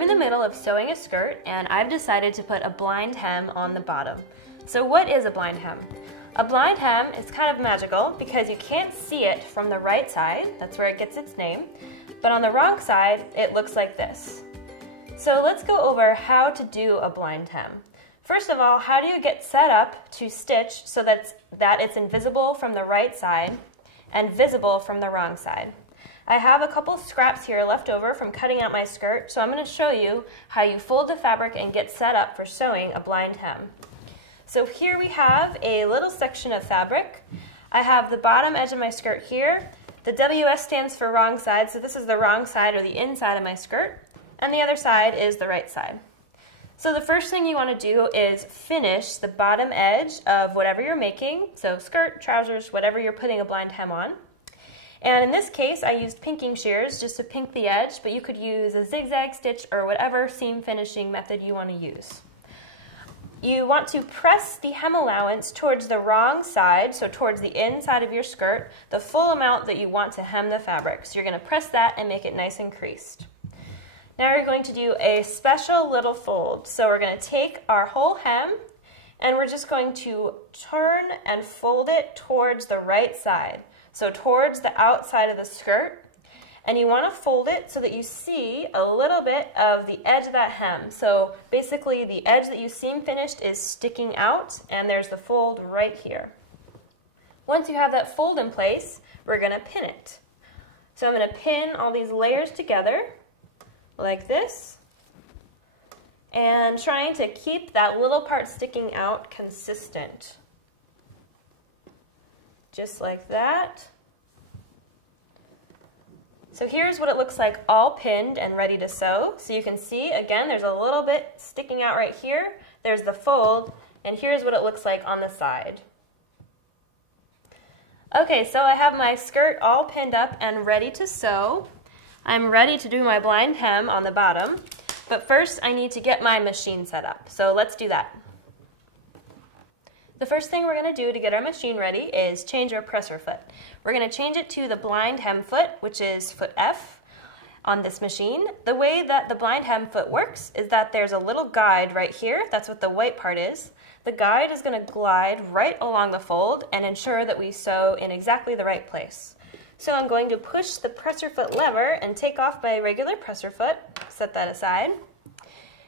I'm in the middle of sewing a skirt and I've decided to put a blind hem on the bottom. So what is a blind hem? A blind hem is kind of magical because you can't see it from the right side, that's where it gets its name, but on the wrong side it looks like this. So let's go over how to do a blind hem. First of all, how do you get set up to stitch so that it's invisible from the right side and visible from the wrong side? I have a couple scraps here left over from cutting out my skirt, so I'm going to show you how you fold the fabric and get set up for sewing a blind hem. So here we have a little section of fabric. I have the bottom edge of my skirt here. The WS stands for wrong side, so this is the wrong side or the inside of my skirt, and the other side is the right side. So the first thing you want to do is finish the bottom edge of whatever you're making, so skirt, trousers, whatever you're putting a blind hem on. And in this case, I used pinking shears just to pink the edge, but you could use a zigzag stitch or whatever seam finishing method you want to use. You want to press the hem allowance towards the wrong side, so towards the inside of your skirt, the full amount that you want to hem the fabric. So you're going to press that and make it nice and creased. Now we're going to do a special little fold. So we're going to take our whole hem and we're just going to turn and fold it towards the right side. So towards the outside of the skirt, and you want to fold it so that you see a little bit of the edge of that hem. So basically the edge that you seam finished is sticking out, and there's the fold right here. Once you have that fold in place, we're going to pin it. So I'm going to pin all these layers together like this, and trying to keep that little part sticking out consistent. Just like that. So here's what it looks like all pinned and ready to sew. So you can see, again, there's a little bit sticking out right here. There's the fold, and here's what it looks like on the side. Okay, so I have my skirt all pinned up and ready to sew. I'm ready to do my blind hem on the bottom, but first I need to get my machine set up. So let's do that. The first thing we're going to do to get our machine ready is change our presser foot. We're going to change it to the blind hem foot, which is foot F on this machine. The way that the blind hem foot works is that there's a little guide right here. That's what the white part is. The guide is going to glide right along the fold and ensure that we sew in exactly the right place. So I'm going to push the presser foot lever and take off my regular presser foot, set that aside.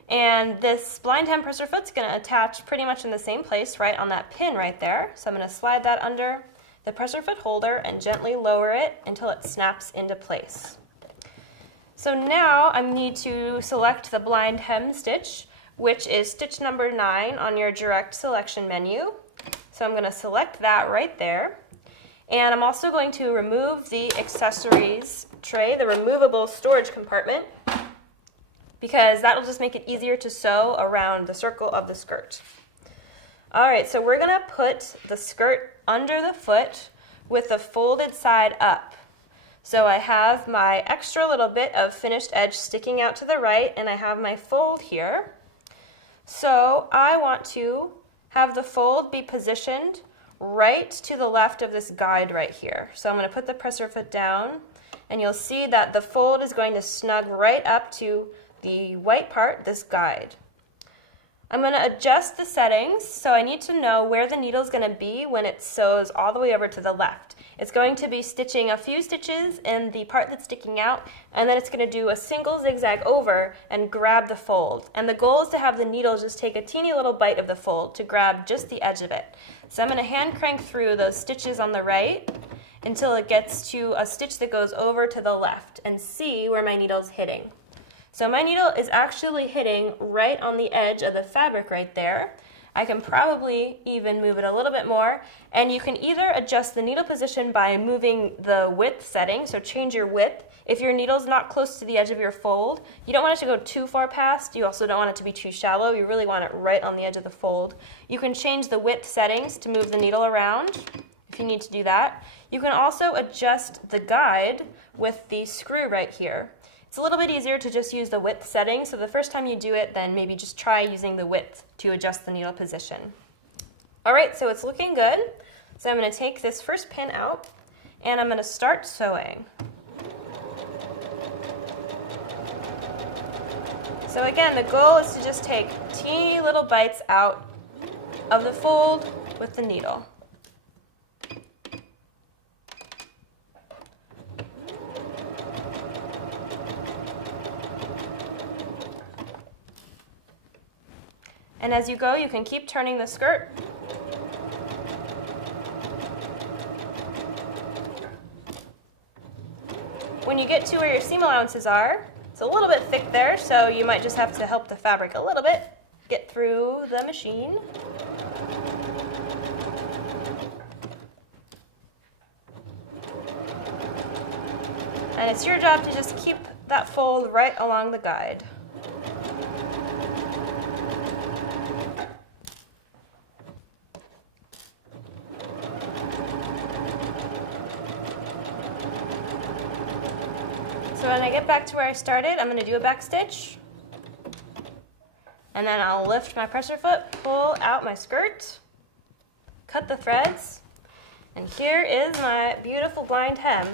And this blind hem presser foot's going to attach pretty much in the same place right on that pin right there. So I'm going to slide that under the presser foot holder and gently lower it until it snaps into place. So now I need to select the blind hem stitch, which is stitch number 9 on your direct selection menu. So I'm going to select that right there. And I'm also going to remove the accessories tray, the removable storage compartment, because that'll just make it easier to sew around the circle of the skirt. Alright, so we're going to put the skirt under the foot with the folded side up. So I have my extra little bit of finished edge sticking out to the right, and I have my fold here. So I want to have the fold be positioned right to the left of this guide right here. So I'm going to put the presser foot down, and you'll see that the fold is going to snug right up to the white part, this guide. I'm going to adjust the settings, so I need to know where the needle is going to be when it sews all the way over to the left. It's going to be stitching a few stitches in the part that's sticking out, and then it's going to do a single zigzag over and grab the fold. And the goal is to have the needle just take a teeny little bite of the fold to grab just the edge of it. So I'm going to hand crank through those stitches on the right until it gets to a stitch that goes over to the left, and see where my needle's hitting. So my needle is actually hitting right on the edge of the fabric right there. I can probably even move it a little bit more, and you can either adjust the needle position by moving the width setting, so change your width. If your needle's not close to the edge of your fold, you don't want it to go too far past, you also don't want it to be too shallow, you really want it right on the edge of the fold. You can change the width settings to move the needle around if you need to do that. You can also adjust the guide with the screw right here. It's a little bit easier to just use the width setting, so the first time you do it, then maybe just try using the width to adjust the needle position. Alright, so it's looking good. So I'm going to take this first pin out, and I'm going to start sewing. So again, the goal is to just take teeny little bites out of the fold with the needle. And as you go, you can keep turning the skirt. When you get to where your seam allowances are, it's a little bit thick there, so you might just have to help the fabric a little bit get through the machine. And it's your job to just keep that fold right along the guide. So when I get back to where I started, I'm going to do a back stitch. And then I'll lift my presser foot, pull out my skirt, cut the threads, and here is my beautiful blind hem.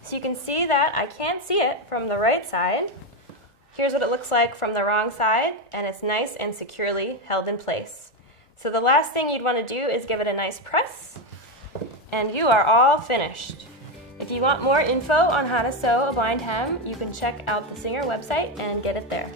So you can see that I can't see it from the right side. Here's what it looks like from the wrong side, and it's nice and securely held in place. So the last thing you'd want to do is give it a nice press, and you are all finished. If you want more info on how to sew a blind hem, you can check out the Singer website and get it there.